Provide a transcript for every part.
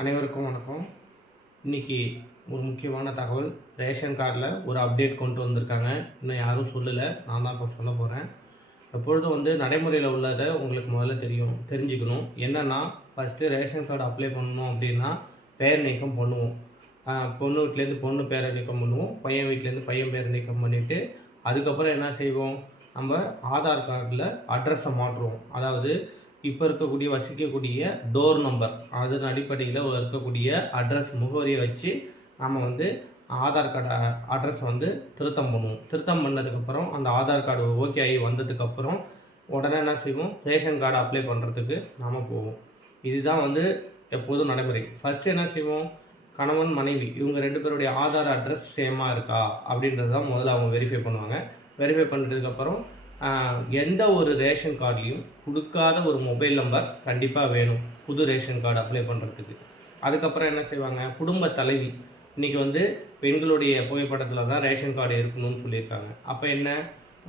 அனைவருக்கும் வணக்கம். இன்னைக்கு ஒரு முக்கியமான தகவல். ரேஷன் கார்டில் ஒரு அப்டேட் கொண்டு வந்திருக்காங்க. இன்னும் யாரும் சொல்லலை, நான் தான் இப்போ சொல்ல போகிறேன். எப்பொழுதும் நடைமுறையில் உள்ளதை உங்களுக்கு முதல்ல தெரிஞ்சுக்கணும். என்னென்னா, ஃபஸ்ட்டு ரேஷன் கார்டு அப்ளை பண்ணணும் அப்படின்னா பெயர் நீக்கம் பண்ணுவோம். பொண்ணு வீட்டிலேருந்து பொண்ணு பேரை நீக்கம் பண்ணுவோம், பையன் வீட்டிலேருந்து பையன் பேரை நீக்கம் பண்ணிவிட்டு அதுக்கப்புறம் என்ன செய்வோம், நம்ம ஆதார் கார்டில் அட்ரஸை மாற்றுவோம். அதாவது இப்போ இருக்கக்கூடிய வசிக்கக்கூடிய டோர் நம்பர் அதன் அடிப்படையில் இருக்கக்கூடிய அட்ரஸ் முகவரியை வச்சு நம்ம ஆதார் கார்டு அட்ரஸ் திருத்தம் பண்ணுவோம். திருத்தம் பண்ணதுக்கப்புறம் அந்த ஆதார் கார்டு ஓகே ஆகி வந்ததுக்கப்புறம் உடனே என்ன செய்வோம், ரேஷன் கார்டு அப்ளை பண்ணுறதுக்கு நாம் போவோம். இதுதான் எப்போதும் நடைமுறை. ஃபஸ்ட்டு என்ன செய்வோம், கணவன் மனைவி இவங்க 2 பேருடைய ஆதார் அட்ரஸ் சேமாக இருக்கா அப்படின்றது தான் முதல்ல அவங்க வெரிஃபை பண்ணுவாங்க. வெரிஃபை பண்ணுறதுக்கப்புறம் எந்த ஒரு ரேஷன் கார்ட்லேயும் கொடுக்காத ஒரு மொபைல் நம்பர் கண்டிப்பாக வேணும் புது ரேஷன் கார்டு அப்ளை பண்ணுறதுக்கு. அதுக்கப்புறம் என்ன செய்வாங்க, குடும்ப தலைவி இன்றைக்கி பெண்களுடைய புகைப்படத்தில் தான் ரேஷன் கார்டு இருக்கணும்னு சொல்லியிருக்காங்க. அப்போ என்ன,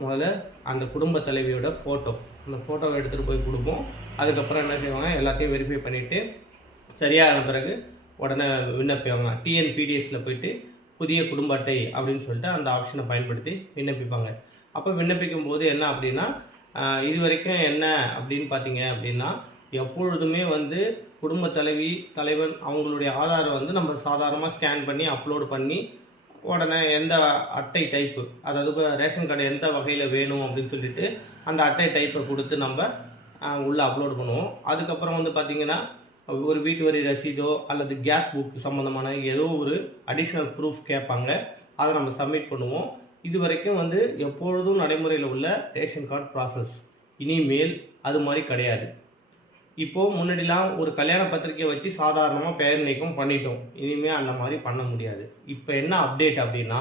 முதல்ல அந்த குடும்ப தலைவியோட ஃபோட்டோ, அந்த ஃபோட்டோவை எடுத்துகிட்டு போய் கொடுப்போம். அதுக்கப்புறம் என்ன செய்வாங்க, எல்லாத்தையும் வெரிஃபை பண்ணிவிட்டு சரியான பிறகு உடனே விண்ணப்பிப்பாங்க. டிஎன்பிடிஎஸில் போயிட்டு புதிய குடும்ப அட்டை அப்படின்னு சொல்லிட்டு அந்த ஆப்ஷனை பயன்படுத்தி விண்ணப்பிப்பாங்க. அப்போ விண்ணப்பிக்கும் போது என்ன அப்படின்னா, இது வரைக்கும் என்ன அப்படின்னு பார்த்தீங்க அப்படின்னா, எப்பொழுதுமே குடும்ப தலைவி தலைவன் அவங்களுடைய ஆதாரை நம்ம சாதாரணமாக ஸ்கேன் பண்ணி அப்லோடு பண்ணி உடனே எந்த அட்டை டைப்பு, அதாவது ரேஷன் கார்டு எந்த வகையில் வேணும் அப்படின்னு சொல்லிட்டு அந்த அட்டை டைப்பை கொடுத்து நம்ம உள்ளே அப்லோடு பண்ணுவோம். அதுக்கப்புறம் பார்த்திங்கன்னா ஒரு வீட்டு வரி ரசீதோ அல்லது கேஸ் புக் சம்மந்தமான ஏதோ ஒரு அடிஷ்னல் ப்ரூஃப் கேட்பாங்க. அதை நம்ம சப்மிட் பண்ணுவோம். இது வரைக்கும் எப்பொழுதும் நடைமுறையில் உள்ள ரேஷன் கார்டு ப்ராசஸ். இனிமேல் அது மாதிரி கிடையாது. இப்போது முன்னாடிலாம் ஒரு கல்யாண பத்திரிக்கை வச்சு சாதாரணமாக பெயர் நீக்கம் பண்ணிட்டோம். இனிமேல் அந்த மாதிரி பண்ண முடியாது. இப்போ என்ன அப்டேட் அப்படின்னா,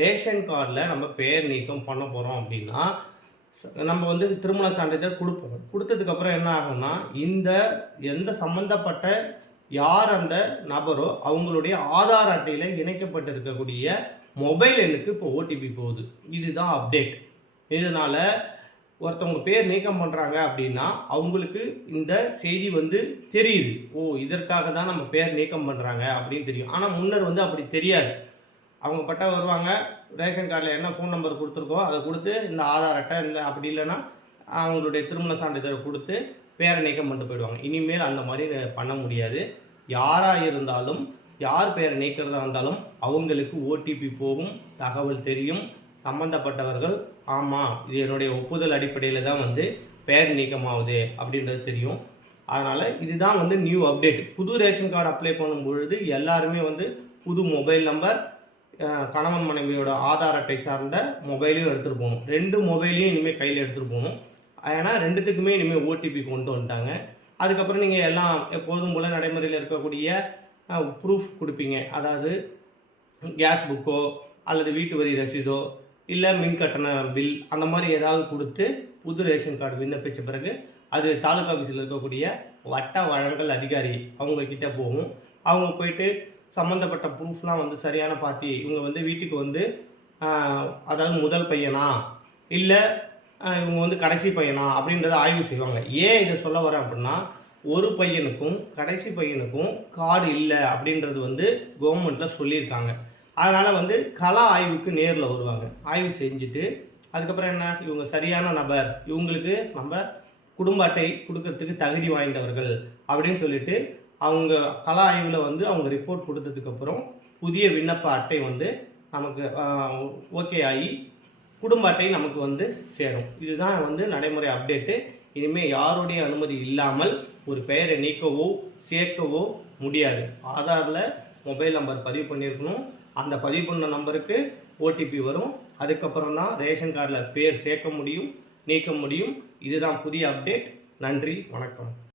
ரேஷன் கார்டில் நம்ம பெயர் நீக்கம் பண்ண போகிறோம் அப்படின்னா நம்ம திருமண சான்றிதழ் கொடுப்போம். கொடுத்ததுக்கப்புறம் என்ன ஆகும்னா, எந்த சம்மந்தப்பட்ட யார் அந்த நபரோ அவங்களுடைய ஆதார் அட்டையில் இணைக்கப்பட்டு இருக்கக்கூடிய மொபைல் எண்ணுக்கு இப்போ ஓடிபி போகுது. இதுதான் அப்டேட். இதனால் ஒருத்தவங்க பேர் நீக்கம் பண்ணுறாங்க அப்படின்னா அவங்களுக்கு இந்த செய்தி தெரியுது. ஓ, இதற்காக தான் நம்ம பேர் நீக்கம் பண்ணுறாங்க அப்படின்னு தெரியும். ஆனால் முன்னர் அப்படி தெரியாது. அவங்க பட்டா வருவாங்க, ரேஷன் கார்டில் என்ன ஃபோன் நம்பர் கொடுத்துருக்கோ அதை கொடுத்து இந்த ஆதார் அட்டை இந்த அப்படி இல்லைன்னா அவங்களுடைய திருமண சான்றிதழ் கொடுத்து பேரை நீக்கம் பண்ணிட்டு போயிடுவாங்க. இனிமேல் அந்த மாதிரி பண்ண முடியாது. யாராக இருந்தாலும், யார் பேரை நீக்கிறதா இருந்தாலும் அவங்களுக்கு ஓடிபி போகும், தகவல் தெரியும். சம்மந்தப்பட்டவர்கள் ஆமாம் இது என்னுடைய ஒப்புதல் அடிப்படையில் தான் பெயர் நீக்கமாகுது அப்படின்றது தெரியும். அதனால் இதுதான் நியூ அப்டேட். புது ரேஷன் கார்டு அப்ளை பண்ணும் பொழுது எல்லாருமே புது மொபைல் நம்பர், கணவன் மனைவியோட ஆதார் அட்டை சார்ந்த மொபைலையும் எடுத்துகிட்டு போகணும். 2 மொபைலையும் இனிமேல் கையில் எடுத்துகிட்டு போகணும். ஏன்னா 2த்துக்குமே இனிமேல் ஓடிபி கொண்டு வந்துட்டாங்க. அதுக்கப்புறம் நீங்கள் எல்லாம் எப்போதும் போல் நடைமுறையில் இருக்கக்கூடிய ப்ரூஃப் கொடுப்பீங்க. அதாவது கேஸ் புக்கோ அல்லது வீட்டு வரி ரசீதோ இல்லை மின் கட்டண பில் அந்த மாதிரி ஏதாவது கொடுத்து புது ரேஷன் கார்டு விண்ணப்பித்த பிறகு அது தாலுகா ஆஃபீஸில் இருக்கக்கூடிய வட்ட வழங்கல் அதிகாரி அவங்கக்கிட்ட போகும். அவங்க போயிட்டு சம்மந்தப்பட்ட ப்ரூஃப்லாம் சரியான பார்ட்டி இவங்க வீட்டுக்கு அதாவது முதல் பையனா இல்லை இவங்க கடைசி பையனா அப்படின்றத ஆய்வு செய்வாங்க. ஏன் இதை சொல்ல வரேன் அப்படின்னா, ஒரு பையனுக்கும் கடைசி பையனுக்கும் கார்டு இல்லை அப்படின்றது கவர்மெண்ட்டில் சொல்லியிருக்காங்க. அதனால் கள ஆய்வுக்கு நேரில் வருவாங்க. ஆய்வு செஞ்சுட்டு அதுக்கப்புறம் என்ன, இவங்க சரியான நபர், இவங்களுக்கு நம்ம குடும்ப அட்டை கொடுக்கறதுக்கு தகுதி வாய்ந்தவர்கள் அப்படின்னு சொல்லிட்டு அவங்க கள ஆய்வில் அவங்க ரிப்போர்ட் கொடுத்ததுக்கப்புறம் புதிய விண்ணப்ப அட்டை நமக்கு ஓகே ஆகி குடும்ப அட்டை நமக்கு சேரும். இதுதான் நடைமுறை அப்டேட்டு. இனிமேல் யாருடைய அனுமதி இல்லாமல் ஒரு பெயரை நீக்கவோ சேர்க்கவோ முடியாது. ஆதாரில் மொபைல் நம்பர் பதிவு பண்ணியிருக்கணும். அந்த பதிவு பண்ண நம்பருக்கு ஓடிபி வரும். அதுக்கப்புறம் தான் ரேஷன் கார்டில் பேர் சேர்க்க முடியும், நீக்க முடியும். இதுதான் புதிய அப்டேட். நன்றி, வணக்கம்.